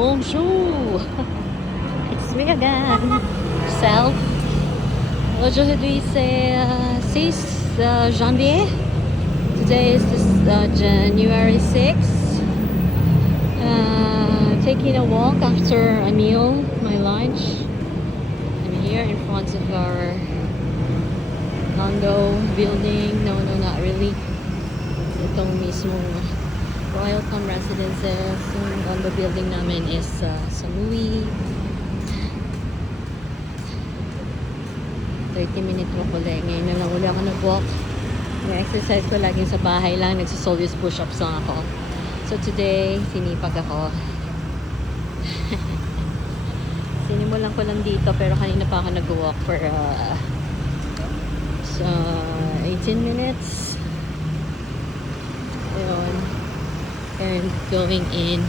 Bonjour! It's me again. Self. Aujourd'hui c'est 6 janvier. Today is January 6th. Taking a walk after a meal, my lunch. I'm here in front of our condo building. No, not really. Itong mismong Royal Palm Residences. Yung condo building namin is Samui. 30-minute walk ulit. Ngayon na lang uli ako nag-walk. Yung exercise ko laging sa bahay lang. Nagsisoldiers push-ups lang ako. So today, sinipag ako. Sinimulan ko lang dito pero kanina pa ako nag-walk for 18 minutes. Ayun. And going in.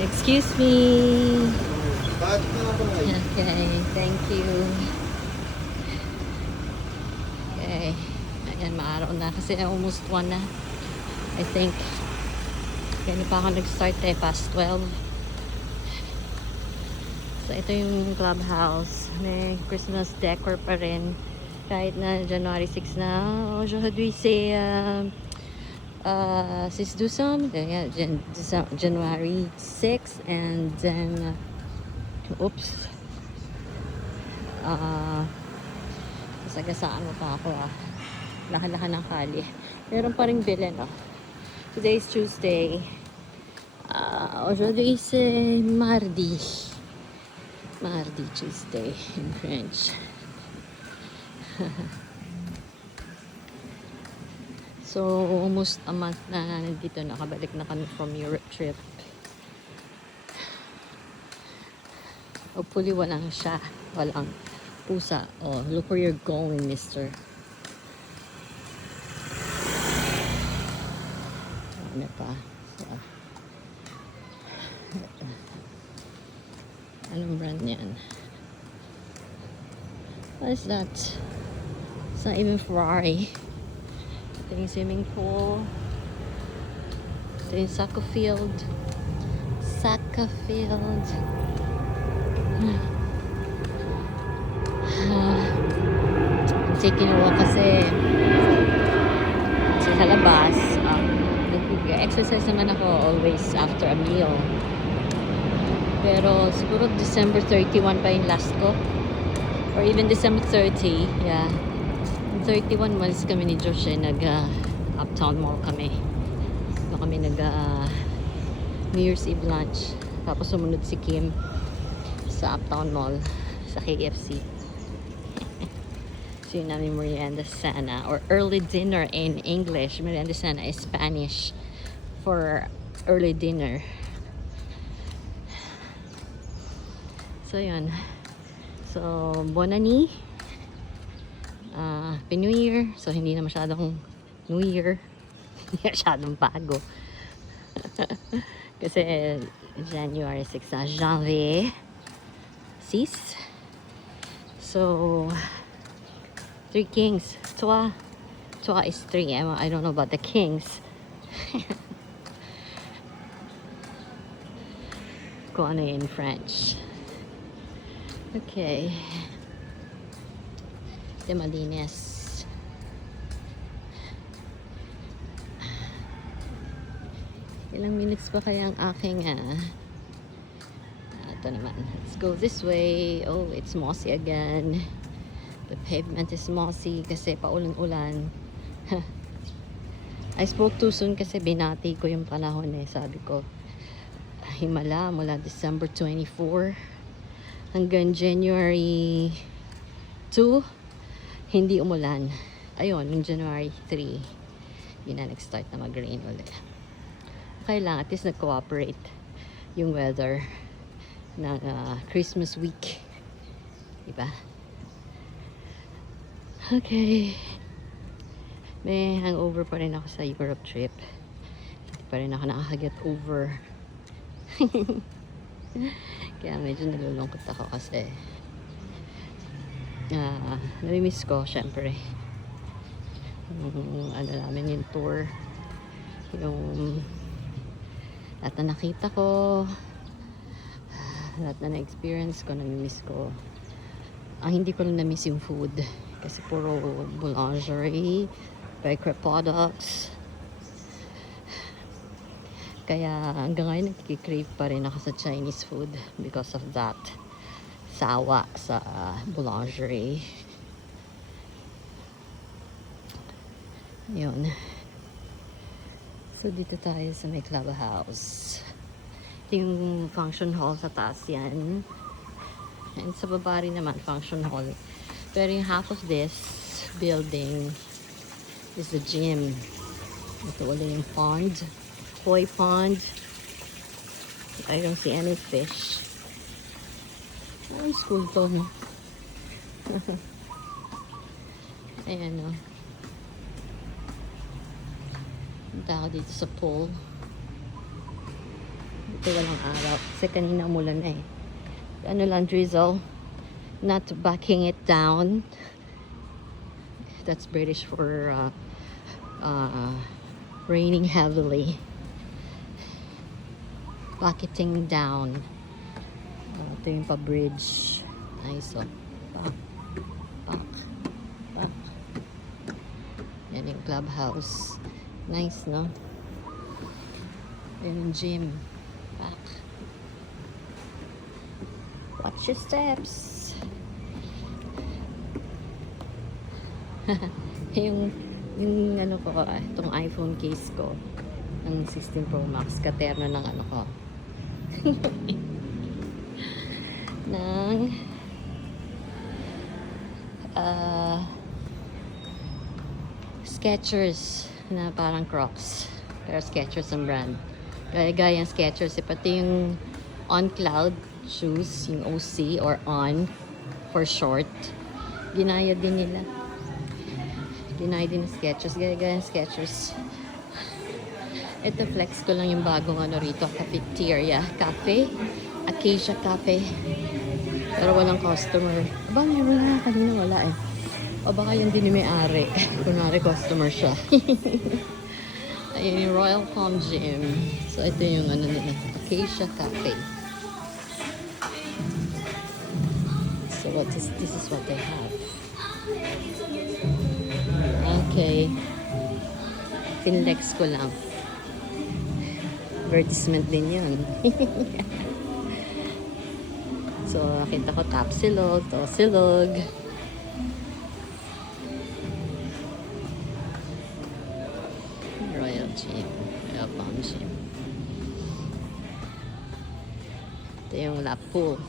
Excuse me. Okay, thank you. Okay. Ayan, maaraw na kasi almost 1 na. I think. Kaya pa ako nag-start past 12. So, ito yung clubhouse. May Christmas decor pa rin. Kahit na January 6 na. Aujourd'hui, c'est 6 décembre. Yeah, January 6 and then oops. Sagasaan mo pa ako Lahan-lahan ng kali. Meron pa ring bilhin Today is Tuesday. Aujourd'hui c'est mardi. Mardi, Tuesday in French. So, almost a month na nandito. Nakabalik na kami from Europe trip. Hopefully, walang pusa. Oh, look where you're going, mister. Ano pa? Anong brand yan? What is that? It's not even Ferrari. Ito yung swimming pool. Ito yung soccer field. I'm taking a walk kasi sa labas. Nag-exercise naman ako always after a meal. Pero siguro December 31 pa yung last ko. Or even December 30. Yeah. 31 months kami ni Josh Uptown Mall kami. Doon kami New Year's Eve lunch. Tapos sumunod si Kim sa Uptown Mall sa KFC. So yun namin merienda sana or early dinner in English. Merienda sana is Spanish for early dinner. So yun. So bon année. Happy New Year. So, hindi na masyadong New Year. Hindi masyadong bago. Kasi January 6 na. Janvier 6. So, 3 kings. Trois is 3. I don't know about the kings. Kung ano in French. Okay. Malinis. Ilang minutes pa kaya ang aking ito naman. Let's go this way. Oh, it's mossy again. The pavement is mossy kasi paulan-ulan. I spoke too soon kasi binati ko yung panahon sabi ko himala mula December 24 hanggang January 2 hindi umulan. Ayun, yung January 3 yun na nag-start na mag-rain ulit. Okay lang, at least nag-cooperate yung weather ng Christmas week. Diba? Okay. May hangover pa rin ako sa Europe trip. Hindi pa rin ako nakaka-get over. Kaya medyo nalulungkot ako kasi namimiss ko syempre yung namin yung tour, yung lahat na nakita ko, lahat na na-experience ko, namimiss ko. Ang hindi ko lang na-miss yung food. Kasi puro boulangerie, bakery products. Kaya hanggang ngayon nagkikrave pa rin ako sa Chinese food because of that. Sawa sa boulangerie. Yun. So dito tayo sa may clubhouse. Ito yung function hall sa taas yan. And sa baba rin naman function hall. Pero yung half of this building is the gym. Ito wala yung pond. Koi pond. I don't see any fish. Ang school to, no? Ayan, no? Punta ako dito sa pool. Dito walang araw. Kasi kanina umulan na eh. Ano lang, drizzle. Not backing it down. That's British for raining heavily. Bucketing down. Ito yung pa-bridge. Nice, oh. Pak. Pak. Pak. Yan yung clubhouse. Nice, no? Yan yung gym. Pak. Watch your steps. yung ano ko, itong iPhone case ko ng 16 Pro Max, katerno ng ano ko. ng Skechers na parang Crocs, pero Skechers ang brand, gaya Skechers pati yung On Cloud shoes, yung OC or On for short, ginaya din nila, ginaya din ng Skechers, gaya Skechers. Ito flex ko lang yung bagong ano rito, cafeteria cafe, Acacia Cafe, pero walang customer. Aba, meron na, kanina wala eh. O baka yun din yung may-ari. Kunwari customer siya. Ayun yung Royal Palm Gym. So ito yung ano nila, Acacia Cafe. So this is what they have. Okay. Finlex ko lang. Advertisement din yun. So nakita ko Tapsilog, Tosilog. Royal Palm Gym. Ito yung lap pool.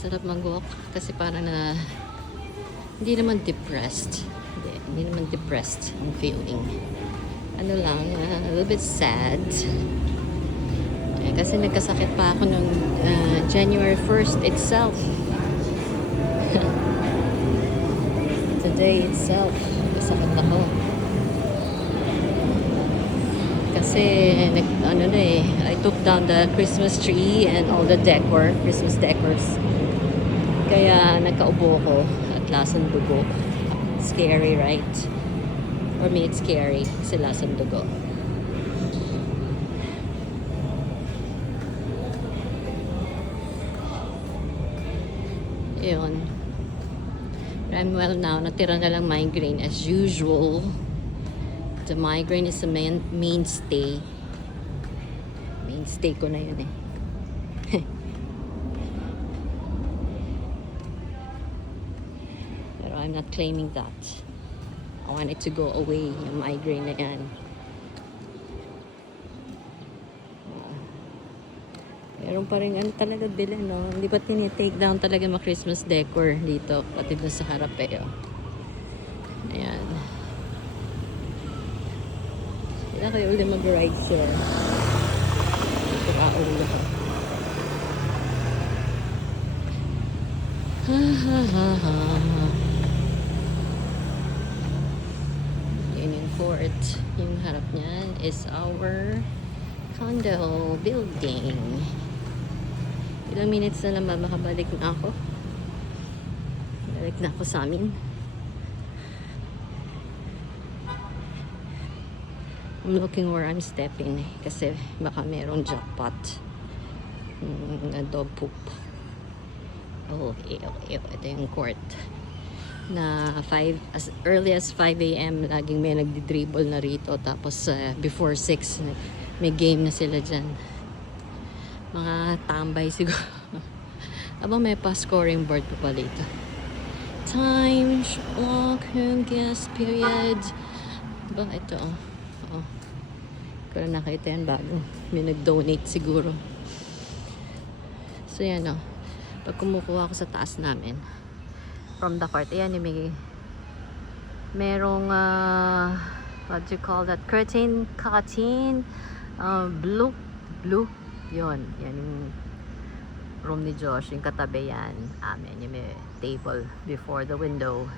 Sarap mag-walk kasi parang na hindi naman depressed. Hindi naman depressed ang feeling. Ano lang, a little bit sad. Kasi nagkasakit pa ako noong January 1st itself. Today itself, nagkasakit ako. Kasi, I took down the Christmas tree and all the decor, Christmas decors. Kaya nagkaubo ko at lasang dugo. Scary, right? For me, it's scary kasi lasang dugo. Yun. I'm well now. Natira na lang migraine as usual. The migraine is a mainstay. Mainstay ko na yun eh. Pero I'm not claiming that. I want it to go away, yung migraine na yan. Meron pa rin ano talaga bilhin, no? Hindi ba tinitake down talaga mga Christmas decor dito? Pati doon sa harap eh, oh. Ayan. Kailan kayo ulit mag-ride share? Ito ka ulo ko. Ha ha ha ha. Yun yung court. Yung harap niyan is our condo building. Ilang minutes na lang ba makabalik na ako? Balik na ako sa amin. I'm looking where I'm stepping kasi baka merong jackpot. Na dog poop. Okay. Ito yung court. Na as early as 5 a.m. laging may nagdi-dribble na rito. Tapos before 6 may game na sila dyan. Mga tambay siguro. Aba may pa-scoring board pa pala ito. Time, walk, gas period. Ba ito oh. Pero nakita yan bago. May nag-donate siguro. So yan oh. Pag kumukuha ako sa taas namin from the cart, ayan yung merong what do you call that? Curtain blue yun yung room ni Josh, yung katabi yan amin, yung may table before the window.